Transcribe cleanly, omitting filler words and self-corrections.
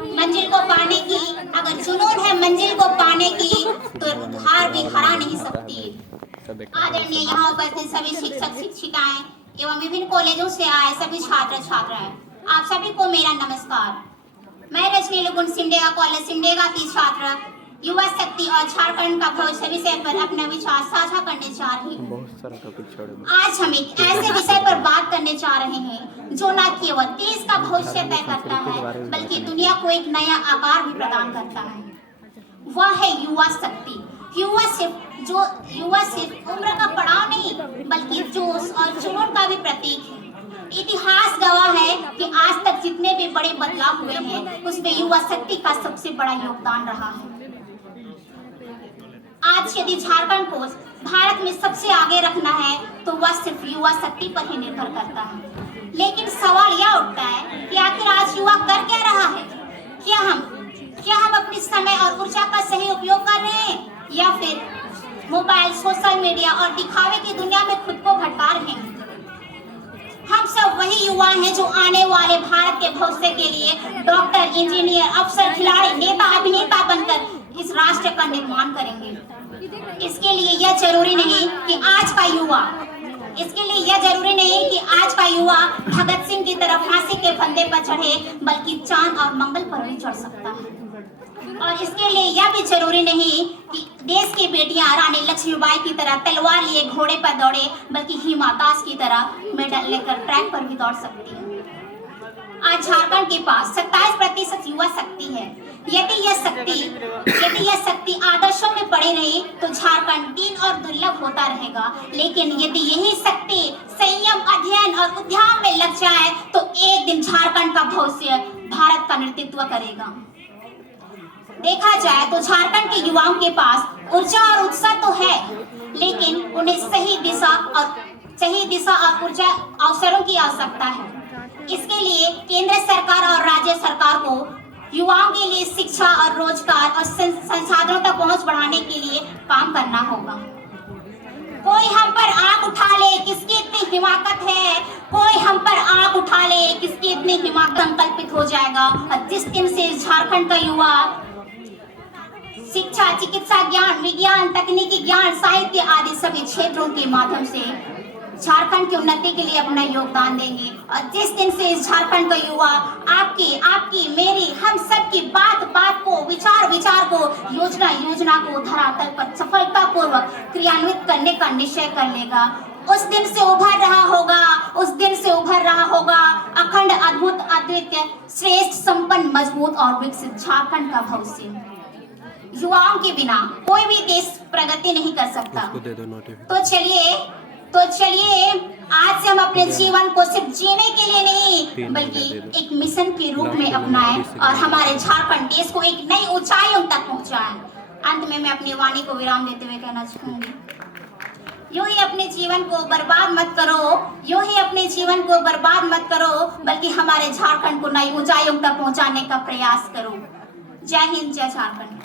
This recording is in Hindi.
मंजिल को पाने की, अगर जुनून है मंजिल को पाने की, तो हार भी हरा नहीं सकती। आदरणीय यहाँ उपस्थित सभी शिक्षक शिक्षिकाएं एवं विभिन्न कॉलेजों से आए सभी छात्र छात्राएं, आप सभी को मेरा नमस्कार। मैं रजनी लुगुन सिमडेगा कॉलेज सिमडेगा की छात्र युवा शक्ति और झारखंड का भविष्य विषय पर अपना विचार साझा करने जा रही हूँ। आज हम एक ऐसे विषय पर बात करने जा रहे हैं जो न केवल देश का भविष्य तय करता है बल्कि दुनिया को एक नया आकार भी प्रदान करता है। वह है युवा शक्ति। युवा सिर्फ उम्र का पड़ाव नहीं बल्कि जोश और जुनून का भी प्रतीक है। इतिहास गवाह है कि आज तक जितने भी बड़े बदलाव हुए हैं उसमें युवा शक्ति का सबसे बड़ा योगदान रहा है। आज यदि झारखंड को भारत में सबसे आगे रखना है तो वह सिर्फ युवा शक्ति पर ही निर्भर करता है। लेकिन सवाल यह उठता है कि आखिर आज युवा कर क्या रहा है? क्या हम अपने समय और ऊर्जा का सही उपयोग कर रहे हैं या फिर मोबाइल, सोशल मीडिया और दिखावे की दुनिया में खुद को भटका रहे हैं? हम सब वही युवा हैं जो आने वाले भारत के भविष्य के लिए डॉक्टर, इंजीनियर, अफसर, खिलाड़ी, नेता, अभिनेता बनकर इस राष्ट्र का निर्माण करेंगे। इसके लिए यह जरूरी नहीं कि आज का युवा भगत सिंह की तरह फांसी के फंदे पर चढ़े, बल्कि चांद और मंगल पर भी चढ़ सकता है। और इसके लिए यह भी जरूरी नहीं कि देश की बेटियां रानी लक्ष्मीबाई की तरह तलवार लिए घोड़े पर दौड़े, बल्कि हिमा दास की तरह मेडल लेकर ट्रैक पर भी दौड़ सकती है। आज झारखंड के पास 27% युवा शक्ति है। यदि यह शक्ति आदर्शों में पड़े रही तो झारखंड दीन और दुर्लभ होता रहेगा। लेकिन यदि यही शक्ति संयम, अध्ययन और उद्यम में लग जाए तो एक दिन झारखंड का भविष्य भारत का नेतृत्व करेगा। देखा जाए तो झारखंड के युवाओं के पास ऊर्जा और उत्साह तो है, लेकिन उन्हें सही दिशा और ऊर्जा अवसरों की आवश्यकता है। इसके लिए केंद्र सरकार और राज्य सरकार को युवाओं के लिए शिक्षा और रोजगार और संसाधनों तक पहुंच बढ़ाने के लिए काम करना होगा। कोई हम पर आंख उठा ले, किसकी इतनी हिमाकत है? कोई हम पर आंख उठा ले, किसकी इतनी हिमाकत? संकल्पित हो जाएगा। और जिस दिन से झारखंड का युवा शिक्षा, चिकित्सा ज्ञान, विज्ञान, तकनीकी ज्ञान, साहित्य आदि सभी क्षेत्रों के माध्यम से झारखंड की उन्नति के लिए अपना योगदान देंगे। और जिस दिन से इस झारखंड का युवा आपकी, मेरी, हम सब की बात को, विचार को, योजना को धरातल पर सफलतापूर्वक क्रियान्वित करने का निश्चय कर लेगा, उस दिन से उभर रहा होगा अखंड, अद्भुत, अद्वितीय, श्रेष्ठ, संपन्न, मजबूत और विकसित झारखंड का भविष्य। युवाओं के बिना कोई भी देश प्रगति नहीं कर सकता। तो चलिए आज से हम अपने जीवन को सिर्फ जीने के लिए नहीं बल्कि एक मिशन के रूप में अपनाएं और हमारे झारखंड देश को एक नई ऊंचाइयों तक पहुंचाएं। अंत में मैं अपनी वाणी को विराम देते हुए कहना चाहूंगी, यूं ही अपने जीवन को बर्बाद मत करो, बल्कि हमारे झारखंड को नई ऊंचाइयों तक पहुंचाने का प्रयास करो। जय हिंद, जय झारखंड।